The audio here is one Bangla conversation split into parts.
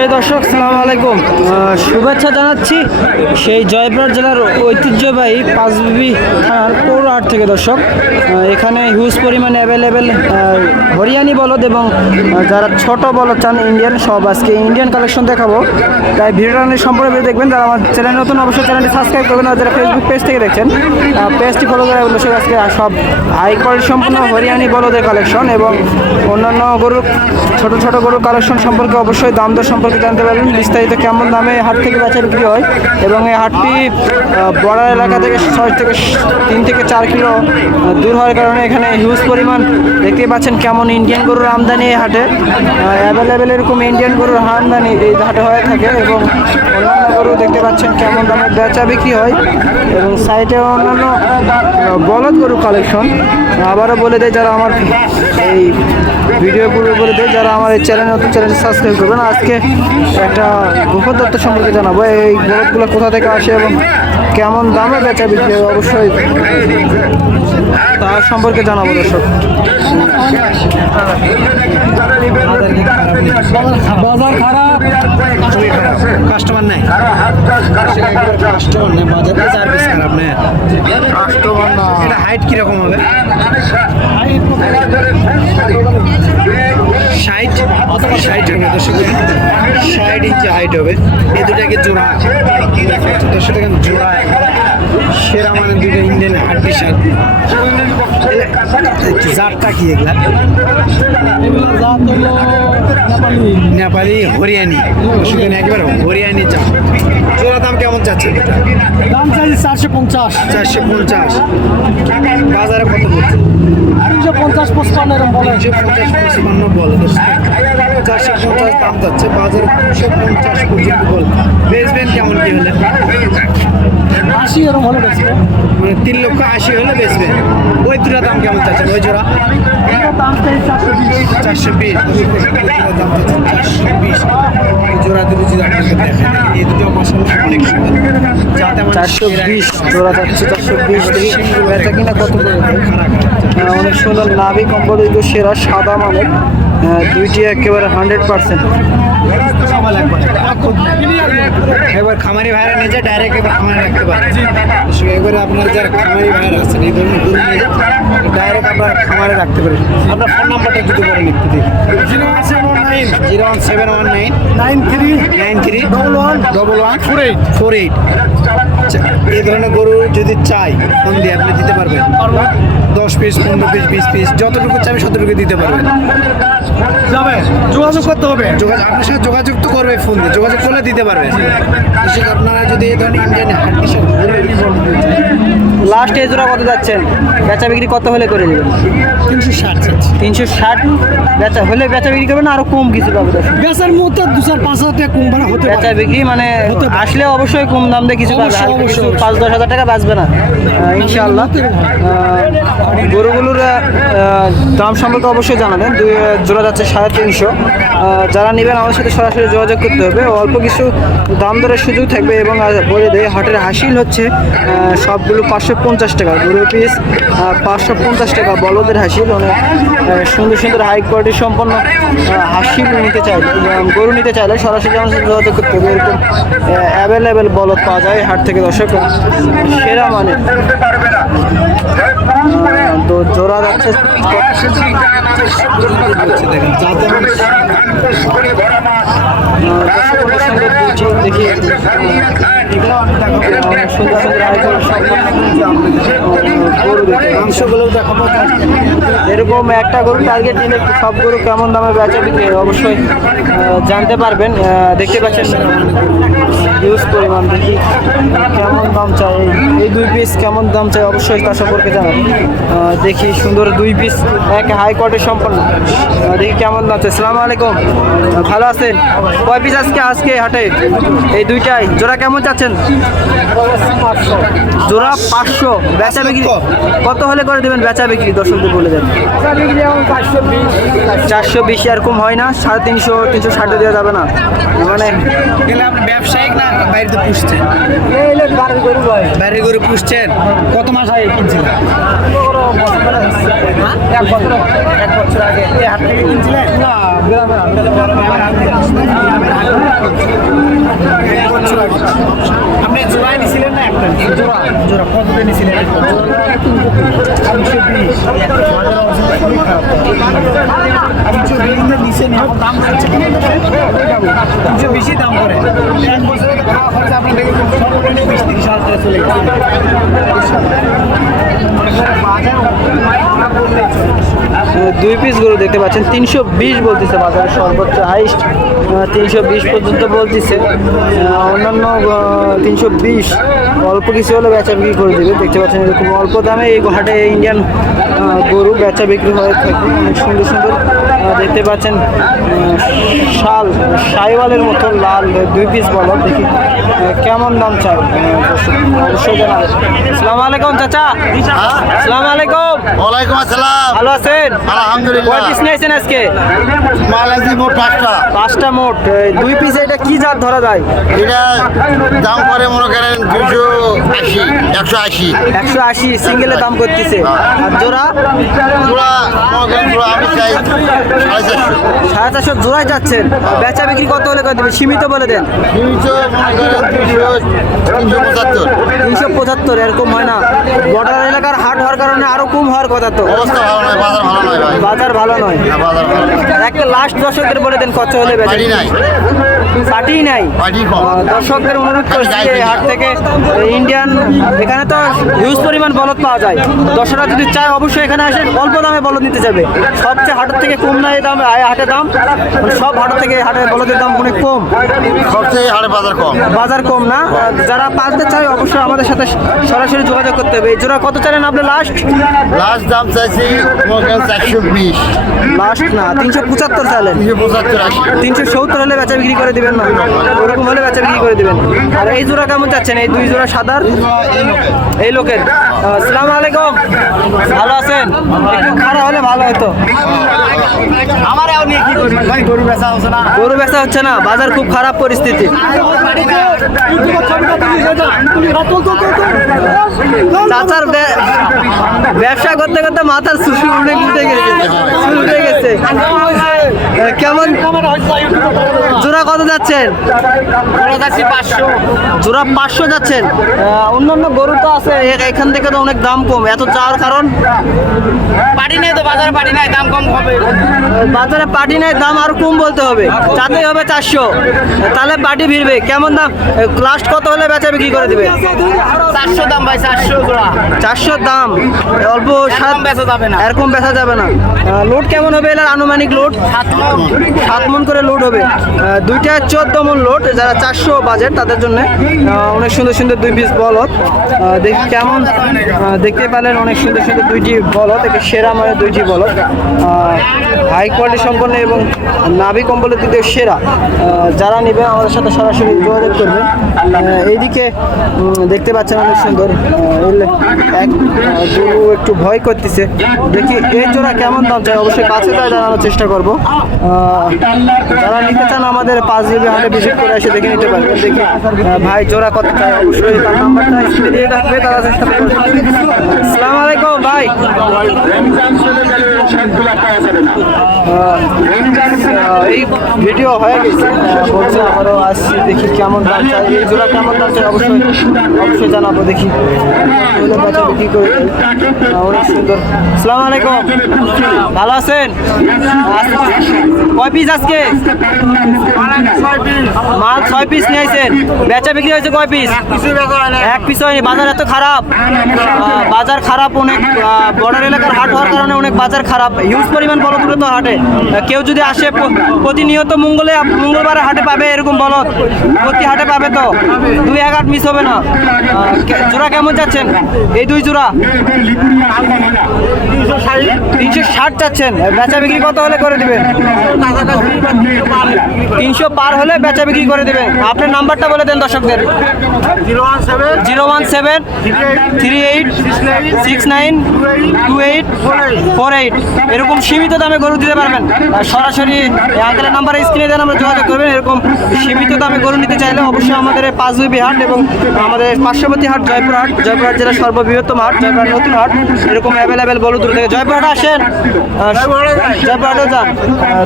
সুপ্রিয় দর্শক, সালাম আলাইকুম। শুভেচ্ছা জানাচ্ছি সেই জয়পুরহাট জেলার ঐতিহ্যবাহী পাঁচবিবি থানার পৌরহাট থেকে। দর্শক, এখানে হিউজ পরিমাণে অ্যাভেলেবেল হরিয়ানি বলদ এবং যারা ছোট বলদ চান ইন্ডিয়ান, সব আজকে ইন্ডিয়ান কালেকশন দেখাবো। তাই ভিডিওটা সম্পূর্ণ দেখবেন। যারা আমার চ্যানেল নতুন অবশ্যই চ্যানেলটি সাবস্ক্রাইব করবেন, আর যারা ফেসবুক পেজ থেকে দেখছেন পেজটি ফলো করে দর্শক আজকে সব হাই কোয়ালিটি সম্পূর্ণ হরিয়ানি বলদের কালেকশন এবং অন্যান্য গরুর ছোট ছোট গরুর কালেকশন সম্পর্কে অবশ্যই দাম দর সম্পর্কে জানতে পারবেন। বিস্তারিত কেমন দামে হাট থেকে বেচা বিক্রি হয় এবং এই হাটটি বর্ডার এলাকা থেকে 3 থেকে 4 কিলো দূর হওয়ার কারণে এখানে হিউজ পরিমাণ দেখতে পাচ্ছেন কেমন ইন্ডিয়ান গরুর আমদানি এই হাটে অ্যাভেলেবেল। এরকম ইন্ডিয়ান গরুর আমদানি এই হাটে হয়ে থাকে এবং অন্যান্য গরু দেখতে পাচ্ছেন কেমন দামে বেচা বিক্রি হয় এবং সাইডে অন্যান্য বলদ গরু কালেকশন। আবারও বলে দেয় যারা আমার এই ভিডিও পূর্বে বলে দেয় যারা আমার এই নতুন চ্যানেল সাবস্ক্রাইব করবেন। আজকে একটা গোপন তথ্য সম্পর্কে জানাবো, এই বলদগুলো কোথা থেকে আসে এবং কেমন দামে বেচা বিক্রি হয় অবশ্যই তার সম্পর্কে জানাবো। দর্শক, বাজার খারাপ, কাস্টমার নেই, কাস্টমার নেই, বাজারে সার্ভিস খারাপ নেই, কাস্টমার না। এটা হাইট কিরকম হবে? 60 হবে দর্শক, 60 ইঞ্চি হাইট হবে। এই দুটাকে জোড়া দর্শক, দেখেন জোড়া সেরা মানে দুটো ইন্ডিয়ান হাড্ডি শার্ট। জাতটা কি এগুলা? নেপালি হরিয়ানি, সেখানে একবার হরিয়ানি জাত। জোড়া দাম কেমন চাচ্ছে? দাম চাইছি 450। 450 বাজারে কত বলছে? 350-55 এরকম বলে। 350-55 বলে। 450 দাম যাচ্ছে, বাজারে 350 পর্যন্ত বল। বেচবেন কেমন কি হলে? 80 এরকম হলে বেচবে, মানে 3,80,000 হলে বেচবেন। ওই দুটা দাম কেমন চাচ্ছেন? ওই জোড়া দাম চাইছি 420। 420 দাম চাচ্ছেন 420। জোড়া দুটো যদি আপনাকে দেখেন, এই দুটো মাসাল্লাহ অনেক সুন্দর। যাতে 420 জোড়া যাচ্ছে 420। বেচা কিনা কত করে? অনেক সুন্দর নাভি কম্বল, এগুলো সেরা সাদা মানের দুইটি একেবারে 100%। এবার খামারি ভাইরা নিজে ডাইরেক্ট এবার খামারে রাখতে পারে। এবারে আপনার যারা খামারি ভাইরা আছেন এই ধরনের গরু নিয়ে ডাইরেক্ট আপনার খামারে রাখতে পারেন। আপনার ফোন নাম্বারটা যদি বলেন একটু দিন। 01719 93 48। এই ধরনের গরু যদি চাই ফোন দিয়ে আপনি দিতে পারবেন। 10 পিস 15 পিস 20 পিস যতটুকু চাই ততটুকু দিতে পারবেন। যোগাযোগ করতে হবে, আপনার সাথে যোগাযোগ তো করবে, ফোন দিয়ে যোগাযোগ করলে দিতে পারবে। আপনারা যদি এই ধরনের ইন্ডিয়ান হাড্ডি লাস্ট এই জোড়া কত যাচ্ছেন? বেচা বিক্রি কত হলে করে দেবেন? 360 বেচা হলে বেচা বিক্রি করবেন, আরো কম কিছু পাবে। বেচার মধ্যে 2-5 টাকা কম মানে হতে বেচা বিক্রি মানে আসলে অবশ্যই কম দাম দিয়ে কিছু পাবে, 5-10 হাজার টাকা বাঁচবে না ইনশাআল্লাহ। গরুগুলোর দাম সম্পর্কে অবশ্যই জানাবেন। জোড়া যাচ্ছে 350। যারা নেবেন আমার সাথে সরাসরি যোগাযোগ করতে হবে, অল্প কিছু দাম দরের সুযোগ থাকবে এবং বলে দেয় হাটের হাসিল হচ্ছে সবগুলো 550 টাকা গরু পিস, 550 টাকা বলদের হাসিল। অনেক সুন্দর সুন্দর হাই কোয়ালিটি সম্পন্ন হাসিল নিতে চাইলে, গরু নিতে চাইলে সরাসরি আমার সাথে যোগাযোগ করতে হবে। এরকম অ্যাভেলেবেল বলদ পাওয়া যায় হাট থেকে। দর্শক, সেরা মানে তো জোড়া যাচ্ছে দেখি এরকম একটা গরু টার্গেট নিলে সব গরু কেমন দামে বেচা বিক্রি অবশ্যই জানতে পারবেন। দেখতে পাচ্ছেন হিউজ পরিমাণ। দেখি কেমন দাম চাই, এই 2 পিস কেমন দাম চাই অবশ্যই তার সম্পর্কে জানাবেন। দেখি সুন্দর 2 পিস এক হাই কোয়ালিটি সম্পন্ন, দেখি কেমন দাম চাই। আসসালামু আলাইকুম, ভালো আছেন? কয় পিস আজকে হাটে? এই দুইটাই জোড়া কেমন চাচ্ছেন? জোড়া 500। বেচা বিক্রি কত হলে করে দেবেন বেচা বিক্রি? দর্শকদের বলে দেন। 420 এরকম হয় না? 350 360 দেওয়া যাবে না? মানে ব্যবসায়িক না বাইরে পুষছেন? বাইরে গরু পুষছেন? কত মাস আগে কিনছিলেন? 1 বছর আগে। এই হাট থেকে কিনছিলেন? না, গ্রামে যাবো 320 দাম করে। 1 বছরে খাওয়া খরচ আপনার দেখে সর্বনিম্ন 20-30 হাজার টাকা চলে গেছে। দুই পিস গরু দেখতে পাচ্ছেন 320 বলতেছে বাজারে, সর্বোচ্চ হাইস্ট 320 পর্যন্ত বলতেছে। অন্যান্য 320 অল্প কিছু হলে বেচা বিক্রি করে দেবে। দেখতে পাচ্ছেন এরকম অল্প দামে এই হাটে ইন্ডিয়ান গরু বেচা বিক্রি হয়ে থাকে। অনেক সুন্দর সুন্দর দেখতে পাচ্ছেন শাইওয়ালের মতো লাল 2 পিস বলো, দেখি কেমন দাম চাই অবশ্যই জানাবেন। আসসালামু আলাইকুম চাচা। আসসালামু আলাইকুম। ওয়ালাইকুম আসসালাম। ভালো আছেন? আলহামদুলিল্লাহ। কয় পিস নিয়েছেন আজকে? মালাজি মোট 5টা। 5টা মোট। 2 পিসে এটা কি জাত ধরা যায়? এটা দাম করে মনে করেন 280 180। 180 সিঙ্গেলে দাম করতেছে। আর জোড়া? জোড়া মনে করেন জোড়া আমি চাই 450। 450 জোড়ায় যাচ্ছেন। বেচা বিক্রি কত হলে করে দেবে? সীমিত বলে দেন। সীমিত মনে করেন 375। 375 এরকম হয় না? বর্ডার এলাকার হাট হওয়ার কারণে আরো কম হওয়ার কথা তো। অবস্থা ভালো নয়, বাজার ভালো নয় ভাই। বাজার ভালো নয়। না, বাজার ভালো নয়। একটা লাস্ট দর্শকদের বলে দেন কত হলে বেচা পাটি নাই, পাটিই নাই। পাটি কম। দর্শকদের অনুরোধ করছি এই হাট থেকে ইন্ডিয়ান, এখানে তো হিউজ পরিমাণ বলদ পাওয়া যায়। দর্শকরা যদি চায় অবশ্যই এখানে আসেন, অল্প দামে বলদ নিতে যাবে। সবচেয়ে হাটের থেকে কম না এই দামে হাটের দাম, মানে সব হাটের থেকে হাটের বলদের দাম অনেক কম। সবচেয়ে হারে বাজার কম। বাজার কম না? যারা পালতে চায় অবশ্যই আমাদের সাথে সরাসরি যোগাযোগ করতে হবে। এই জোড়া কত চাইলেন আপনি লাস্ট? লাস্ট দাম চাইছি মনে করেন 420। লাস্ট না 375 চাইলেন। 375 80। 370 হলে বেচা বিক্রি করে দিবেন না? ওরকম হলে বেচা বিক্রি করে দিবেন। আর এই জোড়া কেমন চাচ্ছেন? এই 2 জোড়া সাদার এই লোকের। আসসালামু আলাইকুম। ভালো আছেন? একটু খারাপ হলে ভালো হতো। আমার আর নিয়ে কি করি ভাই, গরু বেচা হচ্ছে না। গরু বেচা হচ্ছে না, বাজার খুব খারাপ পরিস্থিতি। চাচার ব্যবসা করতে করতে মাথার সুসু উঠে গেছে। কেমন জোড়া কত যাচ্ছেন? জোড়া 500 যাচ্ছেন। অন্যান্য গরু তো আছে, এখান থেকে তো অনেক দাম কম। এত চাওয়ার কারণ? পাটি নেই তো, বাজারে পাটি নাই, দাম কম হবে। বাজারে পাটি নাই, দাম আরো কম বলতে হবে। চাতেই হবে 400, তাহলে পাটি ভিড়বে। কেমন দাম লাস্ট কত হলে বেচা বিক্রি করে দিবে? 400 দাম ভাই, 400 জোড়া। 400 দাম অল্প এরকম বেচা যাবে না। এরকম বেচা যাবে না। লোড কেমন হবে? এর আনুমানিক লোড 7 মন করে লোড হবে। দুইটা 14 মন লোড। যারা 400 বাজেট তাদের জন্য অনেক সুন্দর সুন্দর 2 পিস বলদ। দেখি কেমন দেখতে পেলেন, অনেক সুন্দর সুন্দর 2টি বলদ। একে সেরা মানে 2টি বলদ, হাই কোয়ালিটি সম্পন্ন এবং নাভি কম্বলের দিকে সেরা। যারা নেবেন আমাদের সাথে সরাসরি যোগাযোগ করবেন। এইদিকে দেখতে পাচ্ছেন অনেক সুন্দর এক গরু একটু ভয় করতেছে। দেখি এই জোড়া কেমন দাম চাই, অবশ্যই কাছে যায় জানানোর চেষ্টা করব। যারা নিতে চান আমাদের 5 জিবি হাটে ভিজিট করে এসে দেখে নিতে পারবেন। দেখি ভাই জোড়া কত চাই, অবশ্যই তার নাম্বারটা স্ক্রিনে দিয়ে রাখবে, তারা চেষ্টা করবে। আসসালামু আলাইকুম ভাই। এই ভিডিও হয়ে গেছে, বলছে আমারও আসছি। দেখি কেমন দাম চাই, এই জোড়া কেমন দাম চাই অবশ্যই জানাবো। দেখি বেচা বিক্রি করে অনেক সুন্দর। আসসালামু আলাইকুম, ভালো আছেন? কয় পিস আজকে? মাল 6 পিস নিয়ে আসছেন। বেচা বিক্রি হয়েছে কয় পিস? 1 পিস হয়নি। বাজার এত খারাপ, বাজার খারাপ অনেক। বর্ডার এলাকার হাট হওয়ার কারণে অনেক বাজার খারাপ। হিউজ পরিমাণ বলদ তো হাটে। কেউ যদি আসে প্রতিনিয়ত মঙ্গলবারে হাটে পাবে এরকম বলদ, প্রতি হাটে পাবে তো 2-1 মিস হবে না। জোড়া কেমন যাচ্ছেন? এই 2 জোড়া 360 চাচ্ছেন। বেচা বিক্রি কত হলে করে দিবেন? 300 পার হলে বেচা বিক্রি করে দেবেন। আপনার নাম্বারটা বলে দেন দর্শকদের। 017 38 69 28 48। এরকম সীমিত দামে গরু দিতে পারবেন। আর সরাসরি আঙ্কেলের নাম্বারে স্ক্রিনে দেন, আমরা যোগাযোগ করবেন। এরকম সীমিত দামে গরু নিতে চাইলে অবশ্যই আমাদের এই পাঁচবিবি হাট এবং আমাদের পার্শ্ববর্তী হাট জয়পুরহাট জেলার সর্ববৃহত্তম হাট জয়পুরহাট নতুন হাট এরকম অ্যাভেলেবেল গরু দূর থেকে জয়পুরহাটে আসেন, জয়পুরহাটে যান।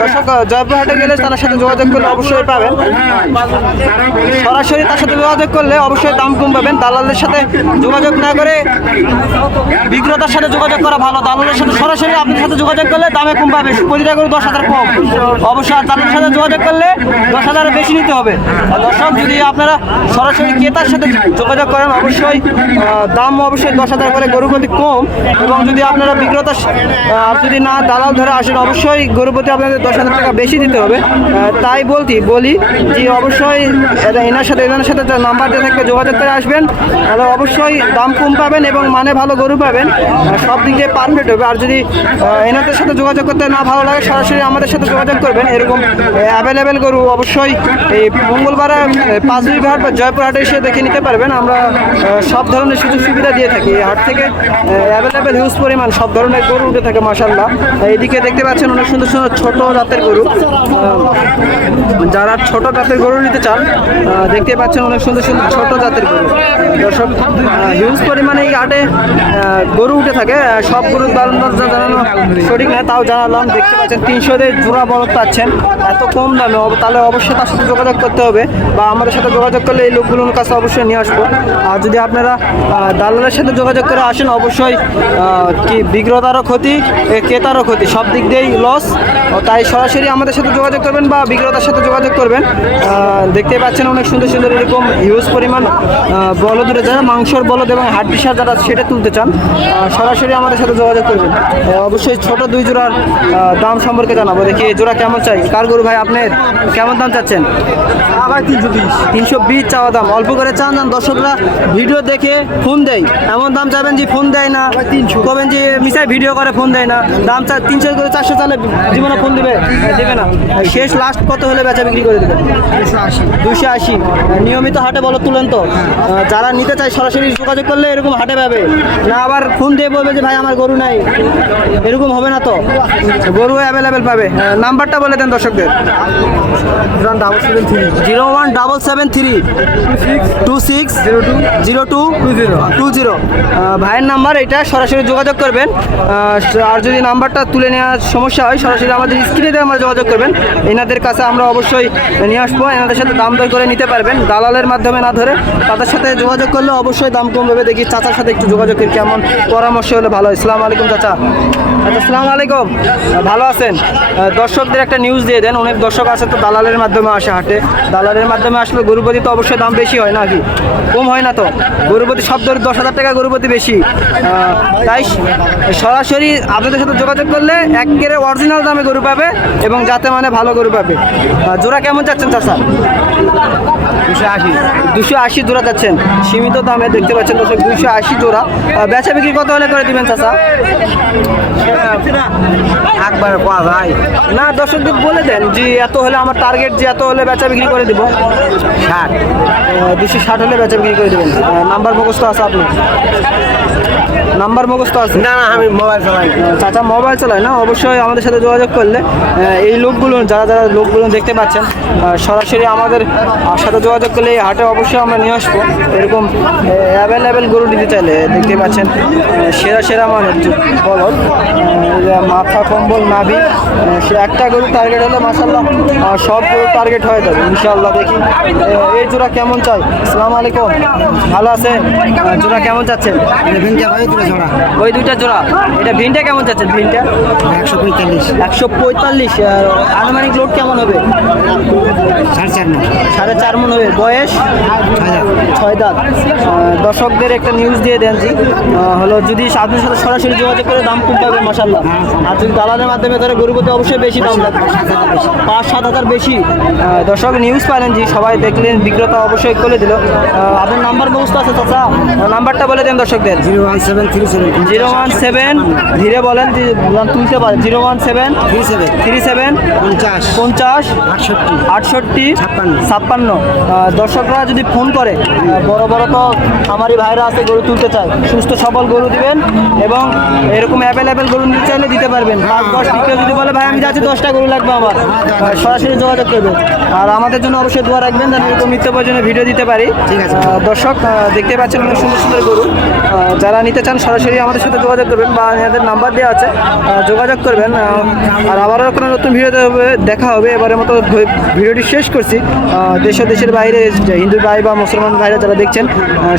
দর্শক জয়পুরহাটে গেলে তার সাথে যোগাযোগ করলে অবশ্যই পাবেন, সরাসরি তার সাথে যোগাযোগ করলে অবশ্যই দাম কম পাবেন। দালালের সাথে যোগাযোগ না করে বিক্রেতার সাথে যোগাযোগ করা ভালো। দালালের সাথে সরাসরি আপনার সাথে যোগাযোগ করলে দামে কম পাবে, প্রতিটা গরু 10,000 কম। অবশ্যই আর দালালের সাথে যোগাযোগ করলে 10,000 বেশি নিতে হবে। আর দর্শক যদি আপনারা সরাসরি ক্রেতার সাথে যোগাযোগ করেন অবশ্যই দাম অবশ্যই 10,000 করে গরু প্রতি কম। এবং যদি আপনারা বিক্রেতা যদি না দালাল ধরে আসেন অবশ্যই গরু প্রতি আপনাদের 10,000 টাকা বেশি দিতে হবে। তাই বলি যে অবশ্যই এনার সাথে নাম্বার দিয়ে থাকবে, যোগাযোগ করে আসবেন, তাহলে অবশ্যই দাম কম পাবেন এবং মানে ভালো গরু পাবেন, সব দিক দিয়ে পারফেক্ট হবে। আর যদি এনাদের সাথে যোগাযোগ করতে না ভালো লাগে সরাসরি আমাদের সাথে যোগাযোগ করবেন। এরকম অ্যাভেলেবেল গরু অবশ্যই এই মঙ্গলবারে পাঁচবিবি হাট বা জয়পুরহাটে এসে দেখে নিতে পারবেন। আমরা সব ধরনের সুযোগ সুবিধা দিয়ে থাকি। এই হাট থেকে অ্যাভেলেবেল হিউজ পরিমাণ সব ধরনের গরু উঠে থাকে মাশাআল্লাহ। এইদিকে দেখতে পাচ্ছেন অনেক সুন্দর সুন্দর ছোট জাতের গরু। যারা ছোট জাতের গরু নিতে চান দেখতে পাচ্ছেন অনেক সুন্দর সুন্দর ছোট জাতের গরু। দর্শক হিউজ পরিমাণে এই হাটে গরু উঠে থাকে। সব গরুর দাম জানানো সঠিক নয়, তাও জানালাম। দেখতে পাচ্ছেন 300 জোড়া বলদ পাচ্ছেন এত কম দামে, তাহলে অবশ্যই তার সাথে যোগাযোগ করতে হবে বা আমাদের সাথে যোগাযোগ করলে এই লোকগুলোর কাছে অবশ্যই নিয়ে আসবো। আর যদি আপনারা দালালের সাথে যোগাযোগ করে আসেন অবশ্যই কি বিক্রেতারও ক্ষতি ক্রেতারও ক্ষতি, সব দিক দিয়েই লস। তাই সরাসরি আমাদের সাথে যোগাযোগ করবেন বা বিক্রেতার সাথে যোগাযোগ করবেন। দেখতে পাচ্ছেন অনেক সুন্দর সুন্দর এরকম হিউজ পরিমাণ বলদ উঠে যারা মাংসর বলদ এবং হাড্ডিসার যারা সেটা তুলতে চান সরাসরি আমাদের সাথে যোগাযোগ করবেন। অবশ্যই ছোট 2 জোড়ার দাম সম্পর্কে জানাবো। দেখি এই জোড়া কেমন চাই। কার গরু ভাই আপনার কেমন দাম চাচ্ছেন? ভাই 320 চাওয়া দাম। অল্প করে চান দর্শকরা ভিডিও দেখে ফোন দেয়, এমন দাম চাবেন যে ফোন দেয় না, কবেন যে মিসাই ভিডিও করে ফোন দেয় না। দাম 300 করে 400 চালে জীবনে ফোন দেবে না। শেষ লাস্ট কত হলে বেচা বিক্রি করে দেবে? 280। নিয়মিত হাটে বলো তুলেন তো, যারা নিতে চায় সরাসরি যোগাযোগ করলে এরকম হাটে পাবে না। আবার ফোন দিয়ে বলবে যে ভাই আমার গরু নাই, এরকম হবে না তো। গরু অ্যাভেলেবেল পাবে। নাম্বারটা বলে দেন দর্শকদের। 01773 26020220। ভাইয়ের নাম্বার এটা, সরাসরি যোগাযোগ করবেন। আর যদি নাম্বারটা তুলে নেওয়ার সমস্যা হয় সরাসরি আমাদের স্ক্রিনে দিয়ে আমরা যোগাযোগ করবেন। এনাদের কাছে আমরা অবশ্যই নিয়ে আসবো, এনাদের সাথে দাম দর করে নিতে পারবেন। দালালের মাধ্যমে না ধরে তাদের সাথে যোগাযোগ করলে অবশ্যই দাম কম হবে। দেখি চাচার সাথে একটু যোগাযোগ করি, কেমন পরামর্শ হলে ভালো হয়। আসসালামু আলাইকুম চাচা। আচ্ছা আসসালামু আলাইকুম, ভালো আছেন? দর্শকদের একটা নিউজ দিয়ে দেন। অনেক দর্শক আছে তো দালালের মাধ্যমে আসে হাটে, দালালের মাধ্যমে আসলে গরুপতি তো অবশ্যই দাম বেশি হয় নাকি, কম হয় না তো? গরুপতি সব ধরে 10,000 টাকা গরুপতি বেশি। তাই সরাসরি আপনাদের সাথে যোগাযোগ করলে একেবারে অরিজিনাল দামে গরু পাবে এবং যাতে মানে ভালো গরু পাবে। জোড়া কেমন চাচ্ছেন চাচা? 280 জোড়া যাচ্ছেন সীমিত দামে। দেখতে পাচ্ছেন দর্শক 280 জোড়া। বেচা বিক্রি কত হলে করে দিবেন চাচা? একবার পাওয়া যায় না, দর্শকদের বলে দেন যে এত হলে আমার টার্গেট, যে এত হলে বেচা বিক্রি করে দিব। 260 হলে বেচা বিক্রি করে দেবেন। নাম্বার মুখস্থ আছে আপনি? নাম্বার মুখস্থ আছে? না আমি মোবাইল চালাই। চাচা মোবাইল চালায় না। অবশ্যই আমাদের সাথে যোগাযোগ করলে এই লোকগুলো যারা লোকগুলো দেখতে পাচ্ছেন সরাসরি আমাদের সাথে যোগাযোগ করলে এই হাটে অবশ্যই আমরা নিয়ে আসবো। এরকম অ্যাভেলেবেল গরু নিতে চাইলে দেখতে পাচ্ছেন সেরা মানের বলদ, মাথা কম্বল নাভি, সে একটা গরু টার্গেট হলে মাশাআল্লাহ সব গরু টার্গেট হয়ে যাবে ইনশাআল্লাহ। দেখি এই জোড়া কেমন চাই? আসসালামু আলাইকুম, ভালো আছে? জোড়া কেমন চাচ্ছেন? ওই 2টা জোড়া। এটা ভিনটা কেমন চাচ্ছেন? ভিনটা 145। আনুমানিক লোড কেমন হবে? 4.5 মণ হবে। বয়স 6 দাঁত। দর্শকদের একটা নিউজ দিয়ে দেন জি, হলো যদি আপনার সাথে সরাসরি যোগাযোগ করে দাম কম পাবে মাশাআল্লাহ। আর যদি দালালের মাধ্যমে ধরে গরুপতি অবশ্যই বেশি দাম লাগবে, 5-7 হাজার বেশি। দর্শক নিউজ পাইলেন জি, সবাই দেখলেন, বিক্রেতা অবশ্যই করে দিল। আপনার নাম্বার ব্যবস্থা আছে চাচা? নাম্বারটা বলে দেন দর্শকদের। 01735 017 ধীরে বলেন তুলতে পারে 017 37 50 68 56। দর্শকরা যদি ফোন করে বড় বড় তো আমারই ভাইরা আছে গরু তুলতে চায়, সুস্থ সবল গরু দিবেন এবং এরকম অ্যাভেলেবেল গরু নিতে চাইলে দিতে পারবেন। 5-10 কেউ যদি বলে ভাই আমি যাচ্ছি 10টা গরু লাগবে আমার, সরাসরি যোগাযোগ করবেন। আর আমাদের জন্য অবশ্যই দোয়া রাখবেন যেন এরকম নিত্য প্রয়োজনীয় ভিডিও দিতে পারি। ঠিক আছে দর্শক, দেখতে পাচ্ছেন অনেক সুন্দর সুন্দর গরু। যারা নিতে চান সরাসরি আমাদের সাথে যোগাযোগ করবেন বা এনাদের নাম্বার দেওয়া আছে, যোগাযোগ করবেন। আর আবারও কোনো নতুন ভিডিওতে দেখা হবে। এবারের মতো ভিডিওটি শেষ করছি। দেশ ও দেশের বাইরে হিন্দু ভাই বা মুসলমান ভাইরা যারা দেখছেন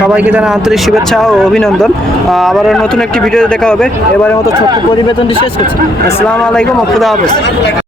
সবাইকে জানা আন্তরিক শুভেচ্ছা ও অভিনন্দন। আবারও নতুন একটি ভিডিওতে দেখা হবে। এবারের মতো ছোট্ট প্রতিবেদনটি শেষ করছি। আসসালামু আলাইকুম, খুদা হাফেজ।